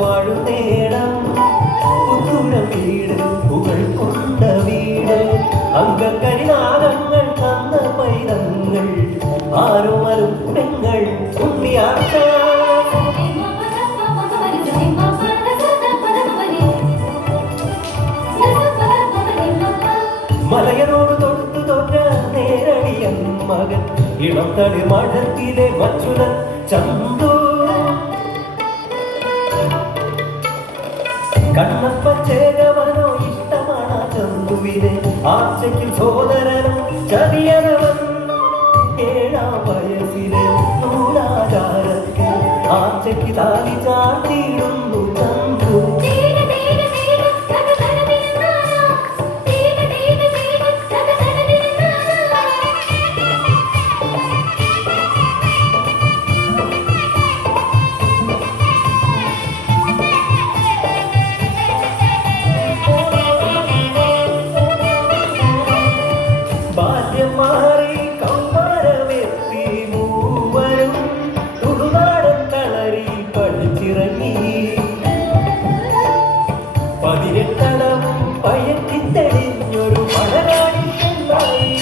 വാഴുന്നേടം പുത്തൂര വീട് പുകൾ കൊണ്ട വീട് അംഗക്കരിനാഗങ്ങൾ തന്ന പൈതങ്ങൾ ആരോമരും പെങ്ങൾ ഉണ്ണിയാർച്ച മലയനോട് തൊട്ടു തൊട്ട നേരടിയൻ മകൻ ഇളം തളിർ മഠത്തിലെ മച്ചുലൻ ചന്തു കണ്ണപ്പ ചേരവനോ ഇഷ്ടമാണ് ചന്തുവിനെ ആർച്ചയ്ക്കും സോദരനും ചതിയനവൻ 7-ാം വയസ്സിലെ നൂലാചാരത്തിൽ ആർച്ചയ്ക്ക് താലി ചാർത്തിയിടുന്നു ചന്തു പയറ്റിത്തെളിഞ്ഞൊരു പടരാളിക്കുണ്ടായി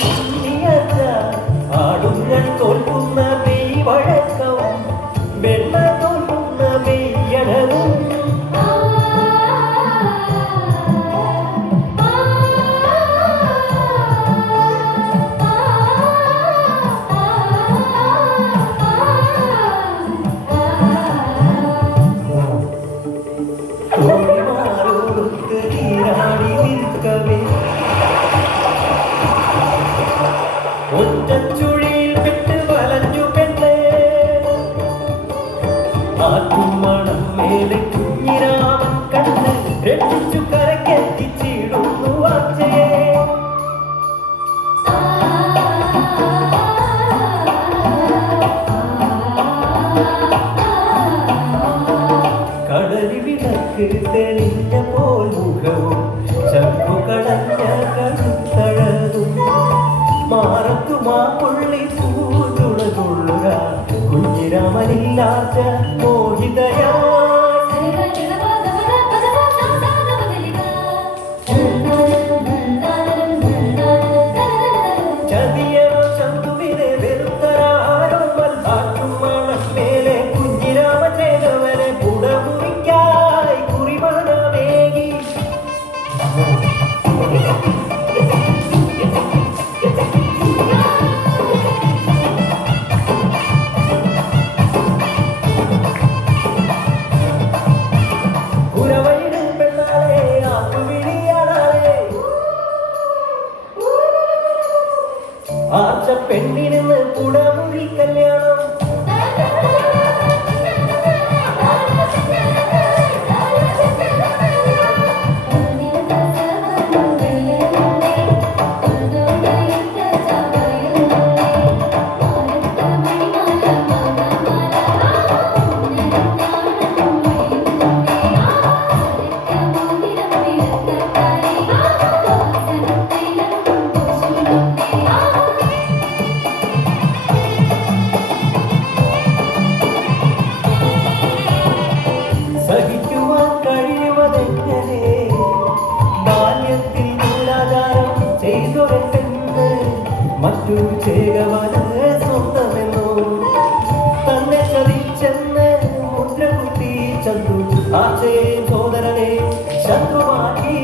ആടുങ്ങൾ തോൽക്കുന്ന മെയ് വഴക്കവും വെണ്ണ തോൽക്കുന്ന മെയ്യണവും ഒറ്റച്ചുഴിയിൽ പെട്ട് വലഞ്ഞു പെണ്ണേ ആറ്റുമണം മേലെ കുഞ്ഞിരാമൻ കണ്ട് രക്ഷിച്ചു കരക്കെത്തിച്ചിടുന്നു വാച്ചയെ കടലി വിളക്ക് തെളിഞ്ഞ പോൽ മുഖവും ചക്കു കടഞ്ഞ കടുത്തഴകും മാറത്തുമാ പുള്ളി പൂതുളകൊള്ളുക കുഞ്ഞിരാമനില്ലാത്ത മോഹിതയാ ചതിയറോ ചന്തുവിനെ വെറുത്തരാരോ മൽപ്പാട്ടുമണം മേലെ കുഞ്ഞിരാമ ചെയ്തവരെ പുടമുറിക്കായി കുറിമണമേകി ആർച്ച പെണ്ണിന് കുടമുഴി കല്യാണം സഹിക്കുവാൻ കഴിയുവതെങ്ങനെ ബാല്യത്തിൽ മൂലാചാരം ചെയ്തൊരെന്ന് മറ്റൊരു ചേകവന് സ്വന്തമെന്നോ തന്നെ ചതിച്ചെന്ന് മുദ്രകുത്തി ചന്തു ആശയെ സോദരനെ ശത്രുവാക്കി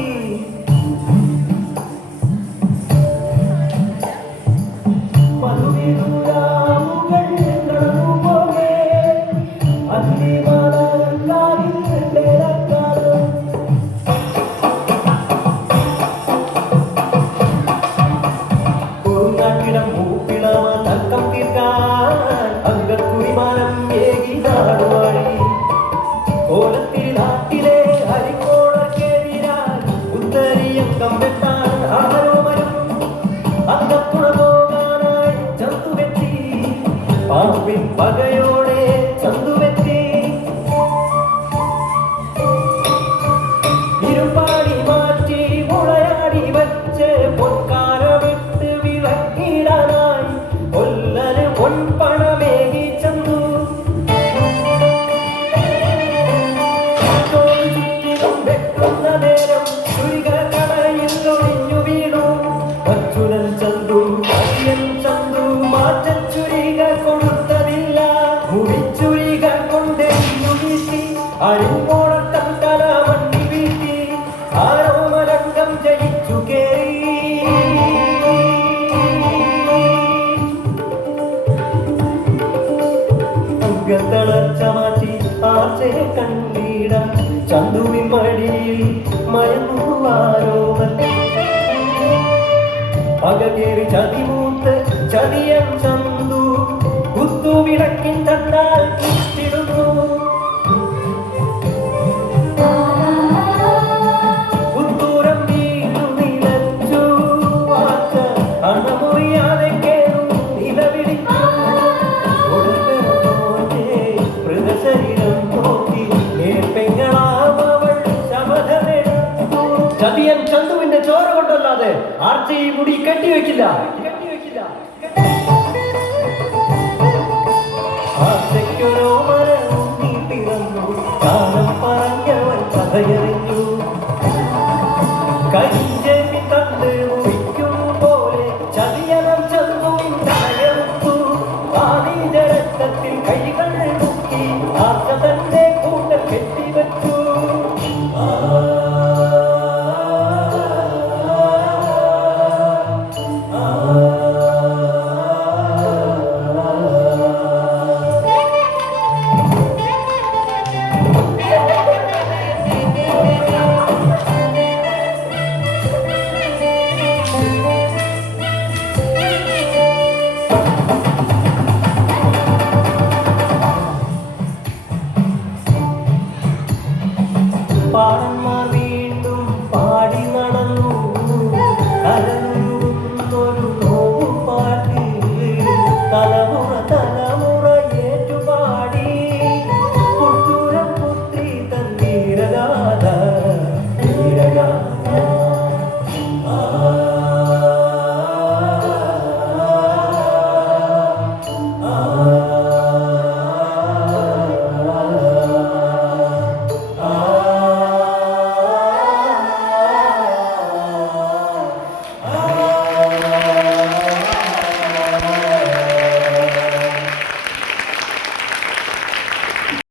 മധുവിദൂരാമുകൾ കടന്നുപോകെ അഗ്നിമാല തർക്കം തീർക്കാൻ അംഗക്കുറിമാനം ഏകി നാടുവാഴി കോലത്തിൽ നാട്ടിലെ മയങ്ങുവാരോമൽ പകകേറി ചതിമൂത്ത് ചതിയൻ ചന്തു കുത്തുവിളക്കിൻ തണ്ടാൽ കുത്തിടുന്നു പുത്തൂരം വീണു നിലച്ചു വാച്ച അണമുറിയാതെ കേറും നിലവിളിച്ചു മൃഗശരീരം നോക്കി നേർപ്പെങ്ങളാവൾ ശമധമെടുത്തു ചതിയൻ ചന്തുവിന്റെ ചോര കൊണ്ടല്ലാതെ ആർച്ച ഈ മുടി കെട്ടിവെക്കില്ല ആർച്ചയ്ക്കൊരോ മരവും നീ പിറന്നു കാലം പറഞ്ഞവൻ കഥയെറിഞ്ഞു കരിഞ്ചേമി തണ്ട് മുറിക്കും പോലെ ചതിയനം ചന്തുവിൻ തലയെടുത്തു ആനീജരക്തത്തിൽ കൈകൾ മുക്കി ആർച്ച തന്റെ കൂട്ടൽ കെട്ടിവെച്ചു പാടന്മാർ